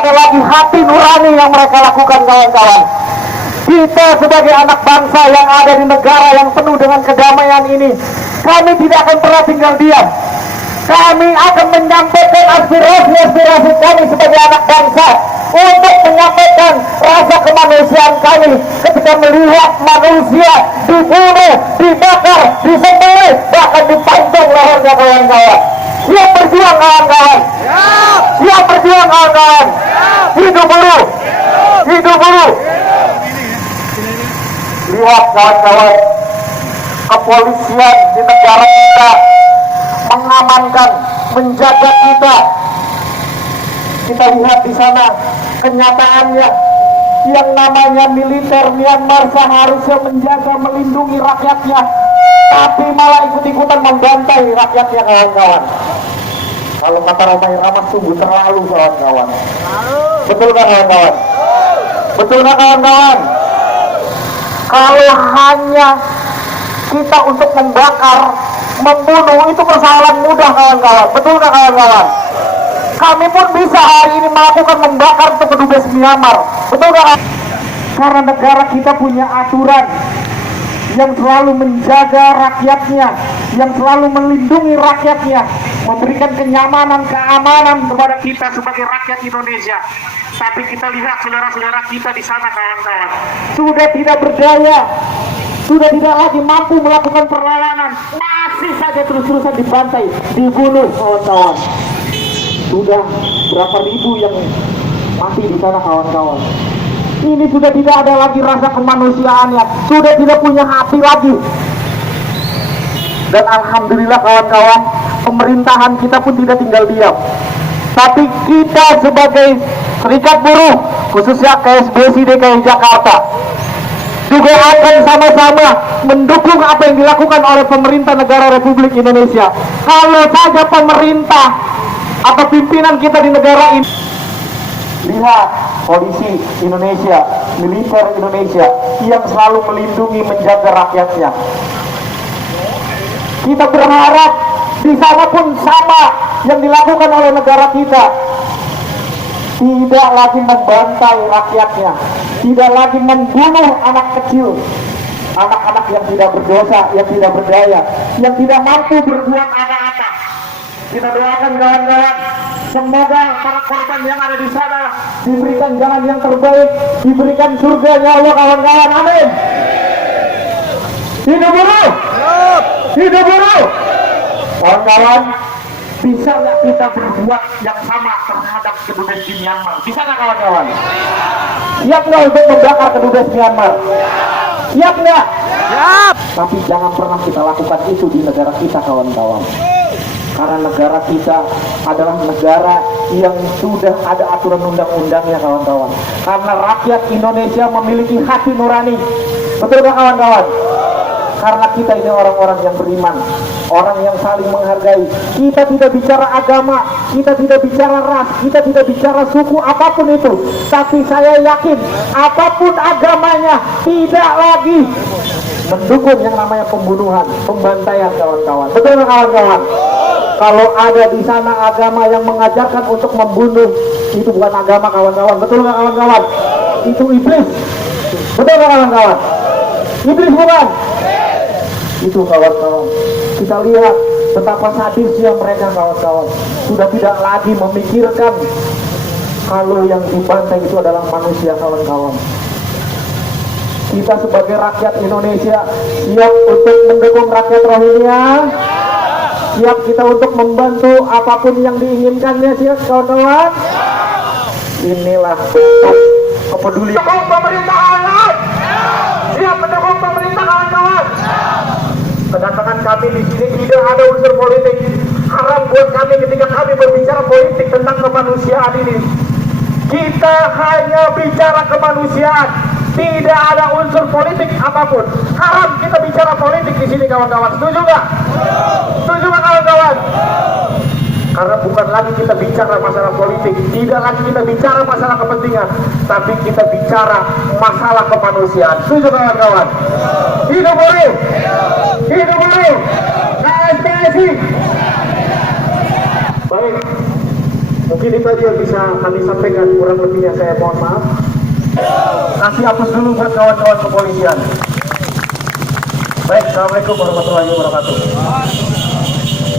ada lagi hati nurani yang mereka lakukan, kawan-kawan. Kita sebagai anak bangsa yang ada di negara yang penuh dengan kedamaian ini, kami tidak akan pernah tinggal diam. Kami akan menyampaikan aspirasi kami sebagai anak bangsa untuk menyampaikan rasa kemanusiaan kami ketika melihat manusia dibunuh, dibakar, disembelih, bahkan dipancung lehernya, kawan-kawan. Siap berjuang, kawan-kawan. Siap berjuang, kawan-kawan. Hidup buruh, hidup buruh. Lihat, kawan-kawan, kepolisian di negara kita mengamankan, menjaga kita. Kita lihat di sana kenyataannya, yang namanya militer Myanmar seharusnya menjaga, melindungi rakyatnya, tapi malah ikut-ikutan membantai rakyatnya, kawan-kawan. Kalau kata Romai Rama, sungguh terlalu, kawan-kawan. Betul kan, kawan-kawan? Betul kan, kawan-kawan? Kalau hanya kita untuk membakar, membunuh, itu persoalan mudah, kawan-kawan. Betul kan, kawan-kawan? Kami pun bisa hari ini melakukan membakar untuk kedubes Myanmar. Betul kan? Karena negara kita punya aturan yang selalu menjaga rakyatnya, yang selalu melindungi rakyatnya, memberikan kenyamanan, keamanan kepada kita sebagai rakyat Indonesia. Tapi kita lihat saudara-saudara kita di sana, kawan-kawan, sudah tidak berdaya, sudah tidak lagi mampu melakukan perlawanan, masih saja terus-terusan dibantai, dibunuh, kawan-kawan. Sudah berapa ribu yang mati di sana, kawan-kawan. Ini sudah tidak ada lagi rasa kemanusiaannya, sudah tidak punya hati lagi. Dan alhamdulillah, kawan-kawan, pemerintahan kita pun tidak tinggal diam. Tapi kita sebagai serikat buruh, khususnya KSBSI DKI Jakarta, juga akan sama-sama mendukung apa yang dilakukan oleh pemerintah negara Republik Indonesia. Kalau saja pemerintah atau pimpinan kita di negara ini, lihat polisi Indonesia, militer Indonesia yang selalu melindungi, menjaga rakyatnya. Kita berharap di sana pun sama yang dilakukan oleh negara kita. Tidak lagi membantai rakyatnya, tidak lagi membunuh anak kecil, anak-anak yang tidak berdosa, yang tidak berdaya, yang tidak mampu berbuat apa-apa. Kita doakan, kawan-kawan, semoga para korban yang ada di sana diberikan jalan yang terbaik, diberikan surga-Nya Allah, kawan-kawan. Amin. Hidup buruh, hidup buruh. Kawan-kawan, bisa nggak kita berbuat yang sama terhadap kedubes di Myanmar? Bisa nggak, kawan-kawan? Siap nggak untuk membakar kedubes Myanmar? Siap nggak? Siap. Tapi jangan pernah kita lakukan itu di negara kita, kawan-kawan. Karena negara kita adalah negara yang sudah ada aturan undang-undangnya, kawan-kawan. Karena rakyat Indonesia memiliki hati nurani. Betul nggak, kawan-kawan? Karena kita ini orang-orang yang beriman, orang yang saling menghargai. Kita tidak bicara agama, kita tidak bicara ras, kita tidak bicara suku, apapun itu. Tapi saya yakin, apapun agamanya, tidak lagi mendukung yang namanya pembunuhan, pembantaian, kawan-kawan. Betul nggak, kawan-kawan? Kalau ada di sana agama yang mengajarkan untuk membunuh, itu bukan agama, kawan-kawan. Betul nggak, kawan-kawan? Itu iblis. Betul nggak, kawan-kawan? Iblis bukan? Itu, kawan-kawan. Kita lihat betapa sadisnya mereka, kawan-kawan. Sudah tidak lagi memikirkan kalau yang dibantai itu adalah manusia, kawan-kawan. Kita sebagai rakyat Indonesia siap untuk mendukung rakyat Rohingya. Siap kita untuk membantu apapun yang diinginkannya, siap, kawan-kawan. Inilah bentuk kepedulian. Mendukung pemerintahan. Siap mendukung pemerintah, kawan-kawan. Kedatangan kami di sini tidak ada unsur politik. Haram buat kami ketika kami berbicara politik tentang kemanusiaan ini. Kita hanya bicara kemanusiaan, tidak ada unsur politik apapun. Haram kita bicara politik di sini, kawan-kawan. Setuju nggak? Setuju nggak, kawan-kawan? Karena bukan lagi kita bicara masalah politik, tidak lagi kita bicara masalah kepentingan, tapi kita bicara masalah kemanusiaan. Setuju, kawan-kawan? Hidup buruh! Hidup buruh! KSBSI! Baik, Mungkin itu aja yang bisa kami sampaikan, kurang lebihnya saya mohon maaf. Kasih hapus dulu buat kawan-kawan kepolisian. Baik, assalamualaikum warahmatullahi wabarakatuh.